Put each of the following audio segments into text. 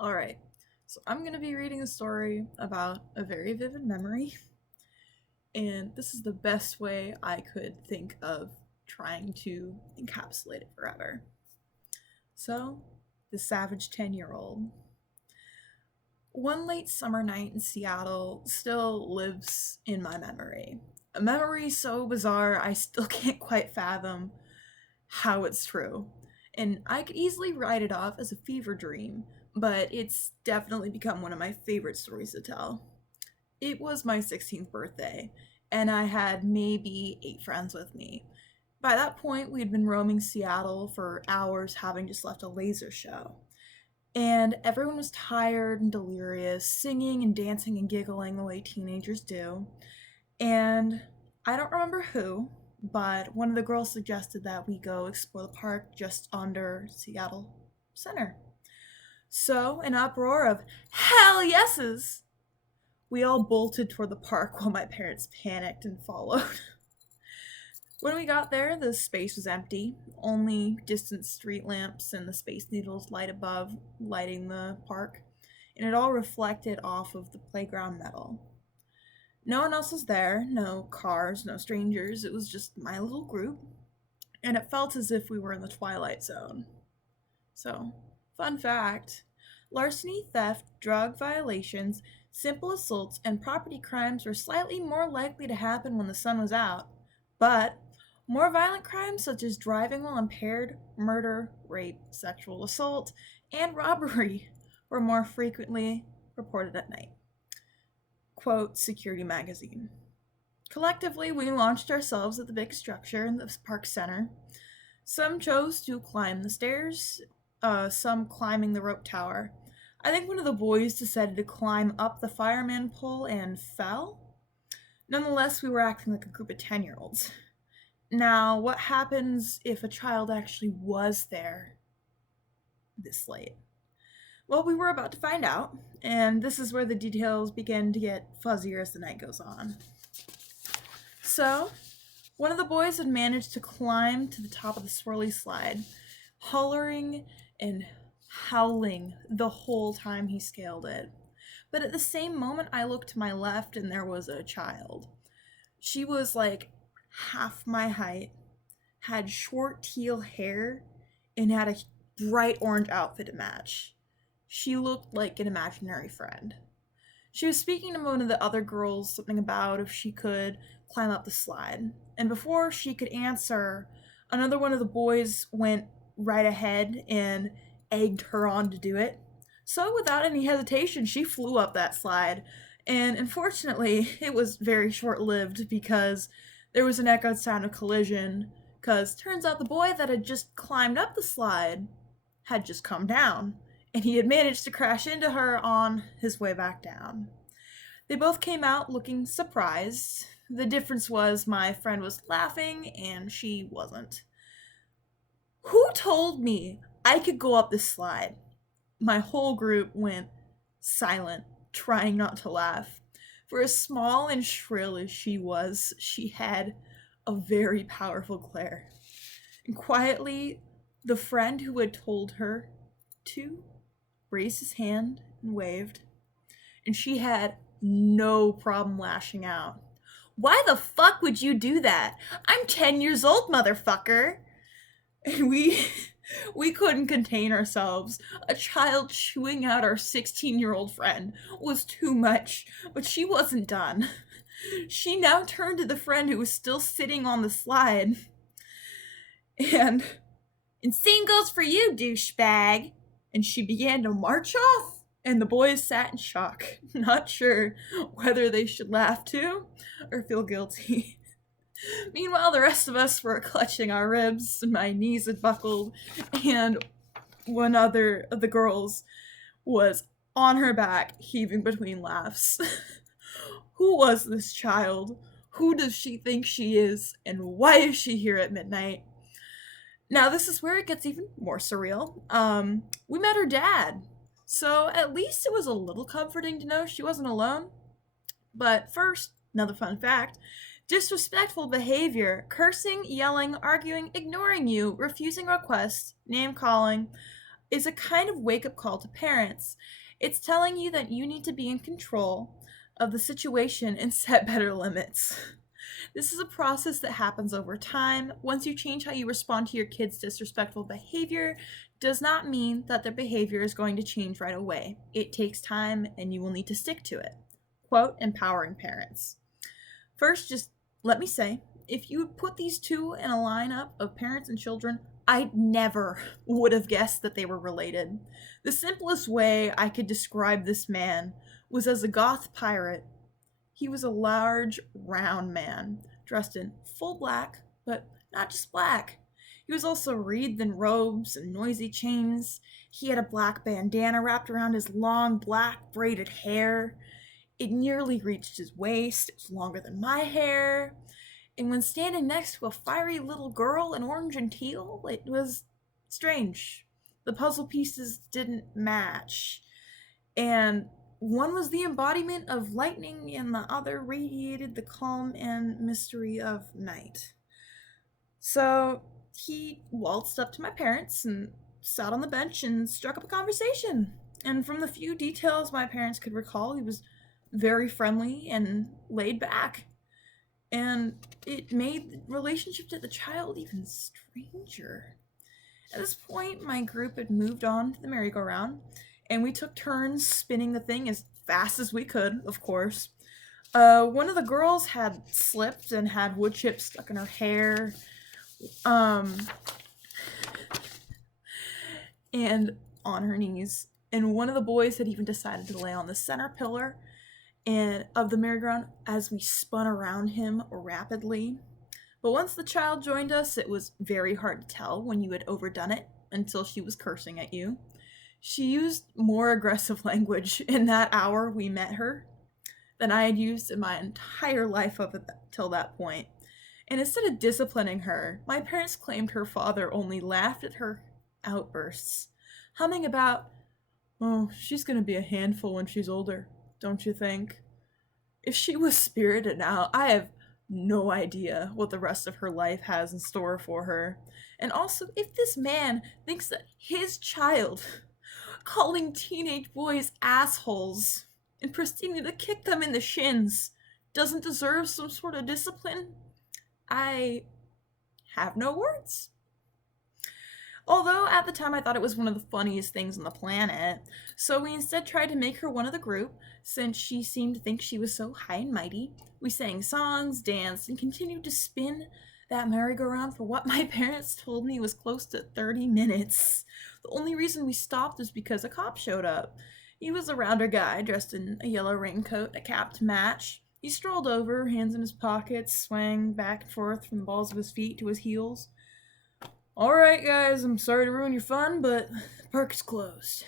Alright, so I'm going to be reading a story about a very vivid memory, and this is the best way I could think of trying to encapsulate it forever. So, the savage 10-year-old. One late summer night in Seattle still lives in my memory. A memory so bizarre I still can't quite fathom how it's true. And I could easily write it off as a fever dream, but it's definitely become one of my favorite stories to tell. It was my 16th birthday, and I had maybe 8 friends with me. By that point, we had been roaming Seattle for hours, having just left a laser show. And everyone was tired and delirious, singing and dancing and giggling the way teenagers do. And I don't remember who, but one of the girls suggested that we go explore the park just under Seattle Center. So, an uproar of hell yeses, we all bolted toward the park while my parents panicked and followed. When we got there, the space was empty, only distant street lamps and the Space Needles light above lighting the park, and it all reflected off of the playground metal. No one else was there, no cars, no strangers, it was just my little group, and it felt as if we were in the Twilight Zone. So, fun fact, larceny, theft, drug violations, simple assaults, and property crimes were slightly more likely to happen when the sun was out, but more violent crimes such as driving while impaired, murder, rape, sexual assault, and robbery were more frequently reported at night. Quote Security Magazine. Collectively, we launched ourselves at the big structure in the park center. Some chose to climb the stairs, some climbing the rope tower. I think one of the boys decided to climb up the fireman pole and fell. Nonetheless, we were acting like a group of 10-year-olds. Now, what happens if a child actually was there this late? Well, we were about to find out, and this is where the details begin to get fuzzier as the night goes on. So, one of the boys had managed to climb to the top of the swirly slide, hollering and howling the whole time he scaled it. But at the same moment, I looked to my left and there was a child. She was like half my height, had short teal hair, and had a bright orange outfit to match. She looked like an imaginary friend. She was speaking to one of the other girls something about if she could climb up the slide. And before she could answer, another one of the boys went right ahead and egged her on to do it. So without any hesitation, she flew up that slide. And unfortunately, it was very short-lived because there was an echoed sound of collision, because turns out the boy that had just climbed up the slide had just come down, and he had managed to crash into her on his way back down. They both came out looking surprised. The difference was my friend was laughing and she wasn't. Who told me I could go up this slide? My whole group went silent, trying not to laugh. For as small and shrill as she was, she had a very powerful glare. And quietly, the friend who had told her to raised his hand and waved, and she had no problem lashing out. Why the fuck would you do that? I'm 10 years old, motherfucker! And we couldn't contain ourselves. A child chewing out our 16-year-old friend was too much, but she wasn't done. She now turned to the friend who was still sitting on the slide, and same goes for you, douchebag. And she began to march off, and the boys sat in shock, not sure whether they should laugh too or feel guilty. Meanwhile, the rest of us were clutching our ribs, and my knees had buckled, and one other of the girls was on her back, heaving between laughs. Who was this child? Who does she think she is? And why is she here at midnight? Now, this is where it gets even more surreal. We met her dad, so at least it was a little comforting to know she wasn't alone. But first, another fun fact: disrespectful behavior, cursing, yelling, arguing, ignoring you, refusing requests, name calling, is a kind of wake-up call to parents. It's telling you that you need to be in control of the situation and set better limits. This is a process that happens over time. Once you change how you respond to your kids' disrespectful behavior, does not mean that their behavior is going to change right away. It takes time and you will need to stick to it. Quote, empowering parents. First, just let me say, if you would put these two in a lineup of parents and children, I never would have guessed that they were related. The simplest way I could describe this man was as a goth pirate. He was a large, round man, dressed in full black, but not just black. He was also wreathed in robes and noisy chains. He had a black bandana wrapped around his long, black, braided hair. It nearly reached his waist. It was longer than my hair. And when standing next to a fiery little girl in orange and teal, it was strange. The puzzle pieces didn't match. And one was the embodiment of lightning, and the other radiated the calm and mystery of night. So he waltzed up to my parents and sat on the bench and struck up a conversation. And from the few details my parents could recall, he was very friendly and laid back. And it made the relationship to the child even stranger. At this point, my group had moved on to the merry-go-round, and we took turns spinning the thing as fast as we could, of course. One of the girls had slipped and had wood chips stuck in her hair. And on her knees. And one of the boys had even decided to lay on the center pillar and of the merry-go-round as we spun around him rapidly. But once the child joined us, it was very hard to tell when you had overdone it until she was cursing at you. She used more aggressive language in that hour we met her than I had used in my entire life up till that point. And instead of disciplining her, my parents claimed her father only laughed at her outbursts, humming about, "Oh, she's gonna be a handful when she's older, don't you think?" If she was spirited now, I have no idea what the rest of her life has in store for her. And also, if this man thinks that his child, calling teenage boys assholes and proceeding to kick them in the shins, doesn't deserve some sort of discipline, I have no words. Although at the time I thought it was one of the funniest things on the planet, so we instead tried to make her one of the group, since she seemed to think she was so high and mighty. We sang songs, danced, and continued to spin that merry-go-round for what my parents told me was close to 30 minutes. The only reason we stopped was because a cop showed up. He was a rounder guy, dressed in a yellow raincoat, a cap to match. He strolled over, hands in his pockets, swaying back and forth from the balls of his feet to his heels. "Alright, guys, I'm sorry to ruin your fun, but the park is closed.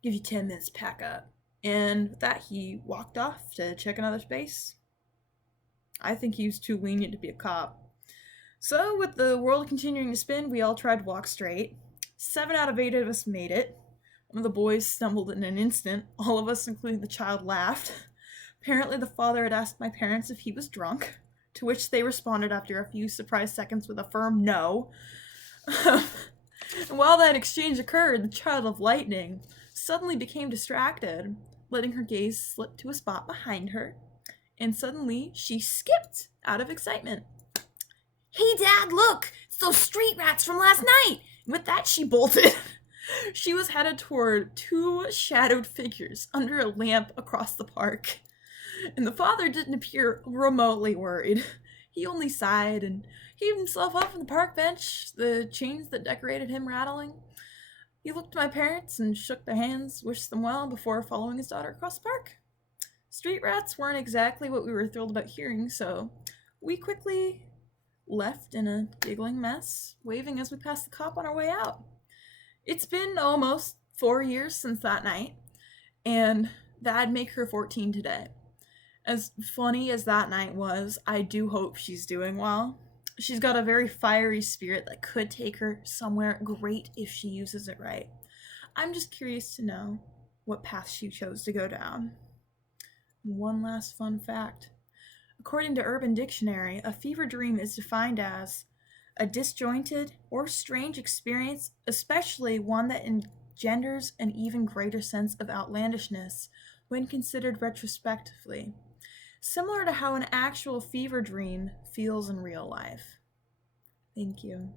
Give you 10 minutes to pack up." And with that, he walked off to check another space. I think he was too lenient to be a cop. So, with the world continuing to spin, we all tried to walk straight. 7 out of 8 of us made it. One of the boys stumbled in an instant. All of us, including the child, laughed. Apparently, the father had asked my parents if he was drunk, to which they responded after a few surprised seconds with a firm no. And while that exchange occurred, the child of lightning suddenly became distracted, letting her gaze slip to a spot behind her, and suddenly she skipped out of excitement. "Hey, Dad, look! It's those street rats from last night!" And with that, she bolted. She was headed toward 2 shadowed figures under a lamp across the park. And the father didn't appear remotely worried. He only sighed and heaved himself up from the park bench, the chains that decorated him rattling. He looked at my parents and shook their hands, wished them well before following his daughter across the park. Street rats weren't exactly what we were thrilled about hearing, so we quickly left in a giggling mess, waving as we passed the cop on our way out. It's been almost 4 years since that night, and that'd make her 14 today. As funny as that night was, I do hope she's doing well. She's got a very fiery spirit that could take her somewhere great if she uses it right. I'm just curious to know what path she chose to go down. One last fun fact. According to Urban Dictionary, a fever dream is defined as a disjointed or strange experience, especially one that engenders an even greater sense of outlandishness when considered retrospectively, similar to how an actual fever dream feels in real life. Thank you.